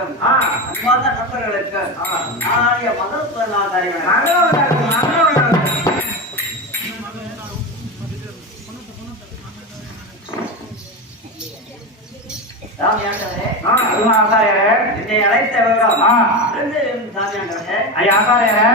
அனைவருக்கும் அன்பார்ந்த நண்பர்களுக்கு நாளைய மதத்துல நான் தருவேன். என்னை அழைத்த விவரம் சாமியாண்டவரே